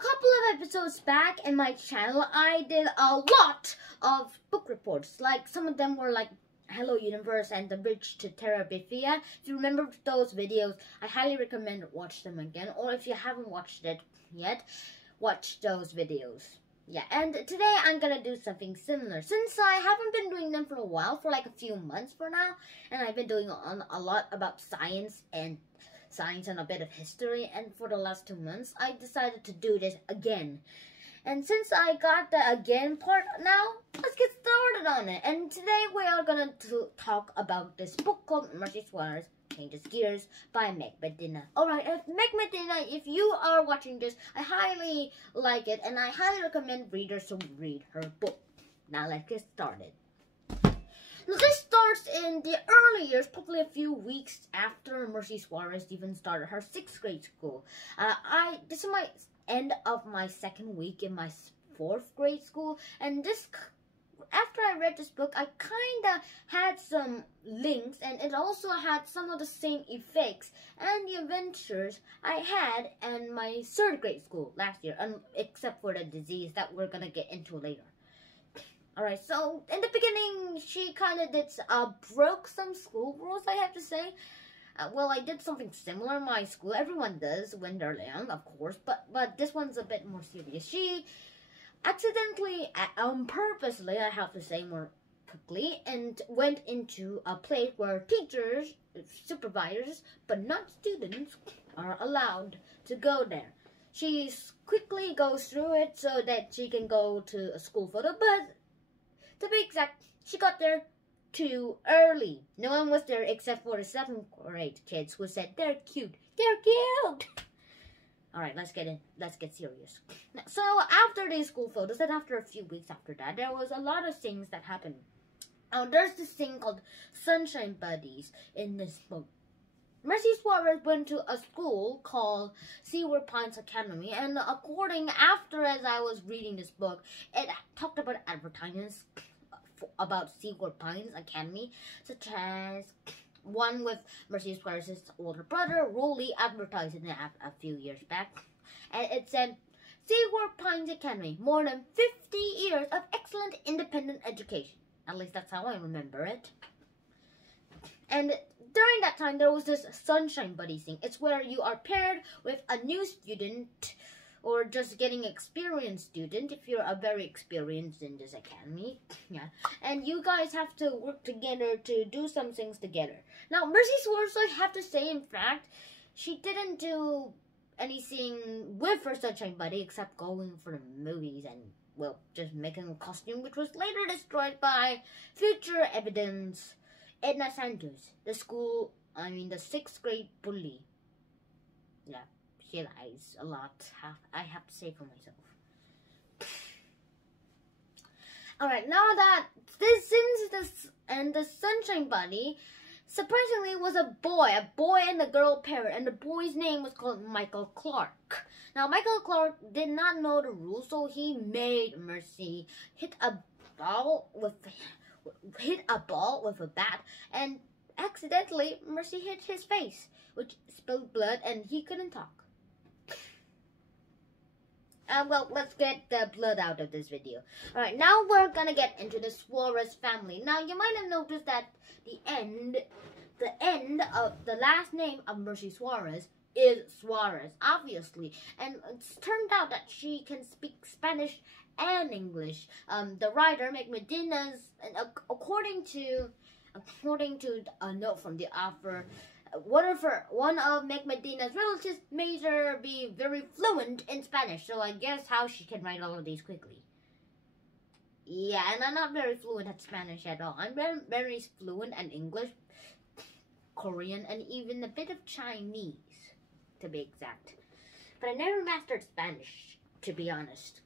couple of episodes back in my channel, I did a lot of book reports. Like, some of them were like Hello Universe and The Bridge to Terabithia. If you remember those videos, I highly recommend watch them again. Or if you haven't watched it yet, watch those videos. Yeah, and today I'm gonna do something similar. Since I haven't been doing them for a while, for like a few months for now, and I've been doing a lot about science and a bit of history, and for the last 2 months, I decided to do this again. And since I got the again part now, let's get started on it. And today we are gonna talk about this book called MERCI SUÁREZ Changes Gears by Meg Medina. Alright, Meg Medina, if you are watching this, I highly like it and I highly recommend readers to read her book. Now let's get started. Now, this starts in the early years, probably a few weeks after MERCI SUÁREZ even started her 6th grade school. This is my end of my 2nd week in my 4th grade school, and after I read this book, I kinda had some links, and it also had some of the same effects and the adventures I had in my 3rd grade school last year, except for the disease that we're gonna get into later. Alright, so in the beginning, she kind of broke some school rules, I have to say. Well, I did something similar in my school. Everyone does when they're young, of course, but this one's a bit more serious. She accidentally, purposely, I have to say more quickly, and went into a place where teachers, supervisors, but not students, are allowed to go there. She quickly goes through it so that she can go to a school photo, but to be exact, she got there too early. No one was there except for the 7th grade kids who said they're cute. They're cute! Alright, let's get serious. So after these school photos, and after a few weeks after that, there was a lot of things that happened. There's this thing called Sunshine Buddies in this book. MERCI SUÁREZ went to a school called Seaward Pines Academy, and as I was reading this book, it talked about advertisements about Seaward Pines Academy, such as one with MERCI SUÁREZ's older brother, Rolly, advertising it a few years back. And it said, Seaward Pines Academy, more than 50 years of excellent independent education. At least that's how I remember it. And during that time, there was this Sunshine Buddies thing. It's where you are paired with a new student, or just getting experienced student if you're a very experienced in this academy. Yeah. And you guys have to work together to do some things together. Now, MERCI SUÁREZ, I have to say, in fact, she didn't do anything with her Sunshine Buddy except going for the movies and, well, just making a costume, which was later destroyed by future evidence. Edna Santos, the 6th grade bully. Yeah. She lies a lot, I have to say for myself. Alright, now that the Sunshine Buddy surprisingly was a boy and a girl pair, and the boy's name was called Michael Clark. Now, Michael Clark did not know the rules, so he made MERCI hit a ball with a bat, and accidentally MERCI hit his face, which spilled blood, and he couldn't talk. Well, let's get the blood out of this video. Alright, now we're gonna get into the SUÁREZ family. Now, you might have noticed that the end of the last name of MERCI SUÁREZ is Suárez, obviously. And it's turned out that she can speak Spanish and English. The writer, Meg Medina's, according to a note from the author, one of Meg Medina's relatives made her be very fluent in Spanish, so I guess how she can write all of these quickly. Yeah, and I'm not very fluent at Spanish at all. I'm very fluent in English, Korean, and even a bit of Chinese, to be exact. But I never mastered Spanish, to be honest.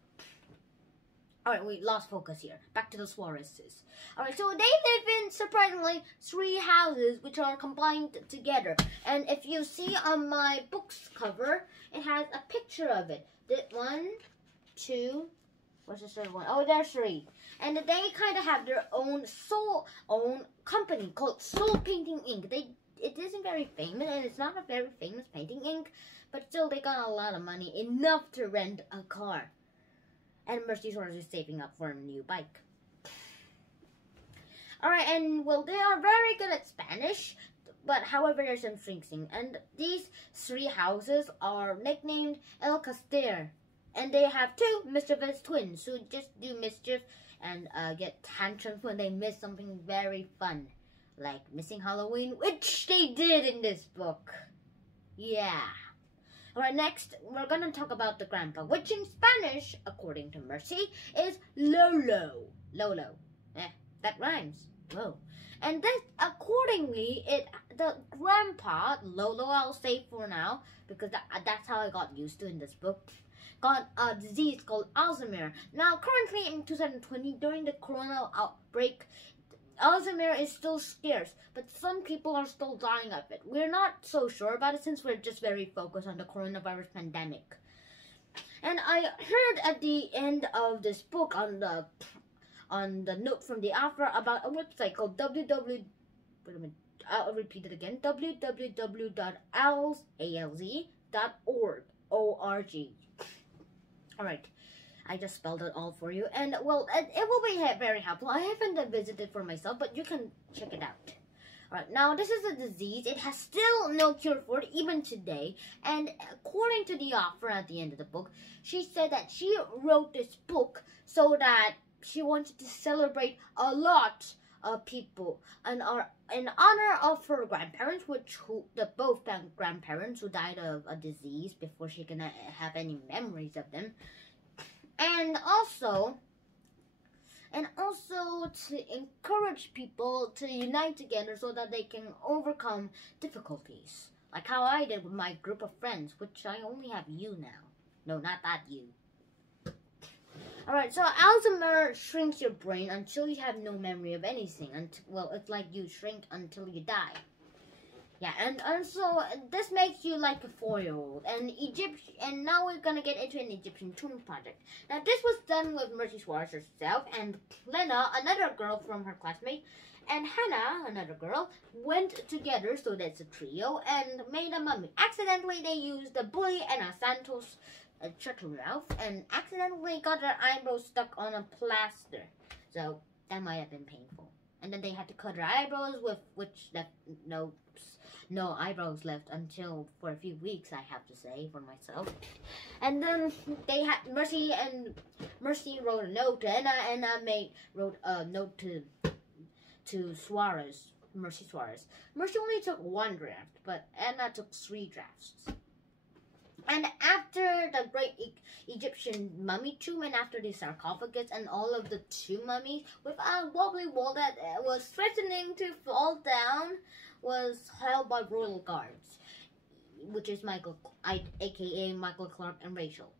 Alright, we lost focus here. Back to the Suárezes. Alright, so they live in, surprisingly, 3 houses which are combined together. And if you see on my book's cover, it has a picture of it. 1, 2, what's the third one? Oh, there's 3. And they kind of have their own company called Soul Painting Inc. it isn't very famous, and it's not a very famous painting ink, but still they got a lot of money, enough to rent a car. And MERCI SUÁREZ is saving up for a new bike. Alright, and well, they are very good at Spanish, but however, there's some things. And these 3 houses are nicknamed El Caster. And they have 2 mischievous twins who just do mischief and get tantrums when they miss something very fun. Like missing Halloween, which they did in this book. Yeah. Alright, next, we're gonna talk about the grandpa, which in Spanish, according to MERCI, is Lolo. Lolo. That rhymes. Whoa. And this, accordingly, the grandpa, Lolo, I'll say for now, because that's how I got used to in this book, got a disease called Alzheimer's. Now, currently in 2020, during the corona outbreak, Alzheimer's is still scarce, but some people are still dying of it. We're not so sure about it since we're just very focused on the coronavirus pandemic. And I heard at the end of this book on the note from the author about a website called I'll repeat it again, www.alz.org. Alright, I just spelled it all for you, and well, it will be very helpful. I haven't visited for myself, but you can check it out. Alright, now this is a disease. It has still no cure for it, even today, and according to the author at the end of the book, she said that she wrote this book so that she wanted to celebrate a lot of people in honor of her grandparents, both grandparents who died of a disease before she can have any memories of them, and also to encourage people to unite together so that they can overcome difficulties, like how I did with my group of friends, which I only have you now. No, not that you. Alright, so Alzheimer's shrinks your brain until you have no memory of anything. Well, it's like you shrink until you die. Yeah, and so this makes you like a 4-year-old. And now we're gonna get into an Egyptian tomb project. Now this was done with MERCI SUÁREZ herself, and Lena, another girl from her classmate, and Hannah, another girl, went together, so that's a trio, and made a mummy. Accidentally, they used a bully and a Santos turtle mouth, and accidentally got their eyebrows stuck on a plaster. So that might have been painful. And then they had to cut their eyebrows, with which left no eyebrows left until for a few weeks, I have to say, for myself. And then they had MERCI wrote a note to Anna, and Anna wrote a note to SUÁREZ, MERCI SUÁREZ. MERCI only took 1 draft, but Anna took 3 drafts. And after the great Egyptian mummy tomb, and after the sarcophagus and all of the tomb mummies, with a wobbly wall that was threatening to fall down, was held by royal guards, which is aka Michael, Clark, and Rachel.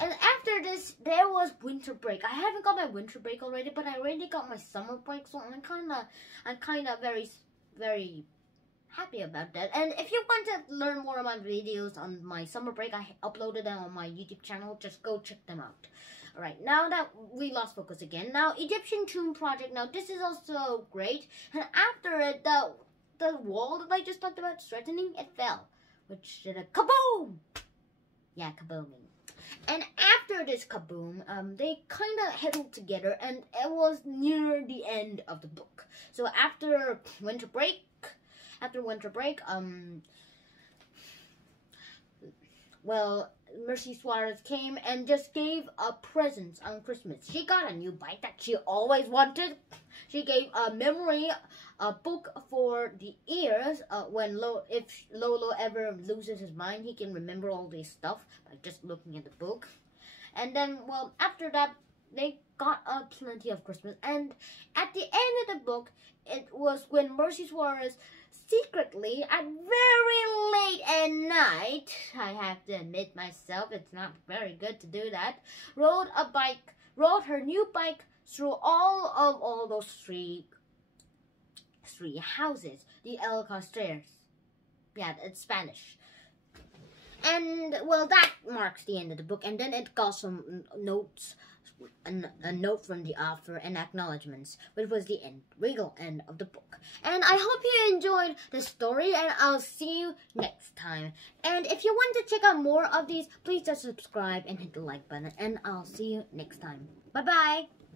And after this, there was winter break. I haven't got my winter break already, but I already got my summer break, so I'm kind of very, very happy about that. And if you want to learn more about videos on my summer break, I uploaded them on my YouTube channel. Just go check them out. Alright, now that we lost focus again. Now, Egyptian tomb project. Now, this is also great. And after it, the wall that I just talked about threatening, it fell. Which did a kaboom! Yeah, kabooming. And after this kaboom, they kind of huddled together, and it was near the end of the book. So after winter break, well, MERCI SUÁREZ came and just gave a present on Christmas. She got a new bike that she always wanted. She gave a book for the ears. If Lolo ever loses his mind, he can remember all this stuff by just looking at the book. And then, well, after that, they got plenty of Christmas. And at the end of the book, it was when MERCI SUÁREZ secretly, at very late at night, I have to admit myself, it's not very good to do that, rode her new bike through all those three houses, the El Casters. Yeah, it's Spanish. And, well, that marks the end of the book, and then it got some notes a note from the author and acknowledgements, which was the regal end of the book. And I hope you enjoyed the story, and I'll see you next time. And if you want to check out more of these, please just subscribe and hit the like button, and I'll see you next time. Bye bye.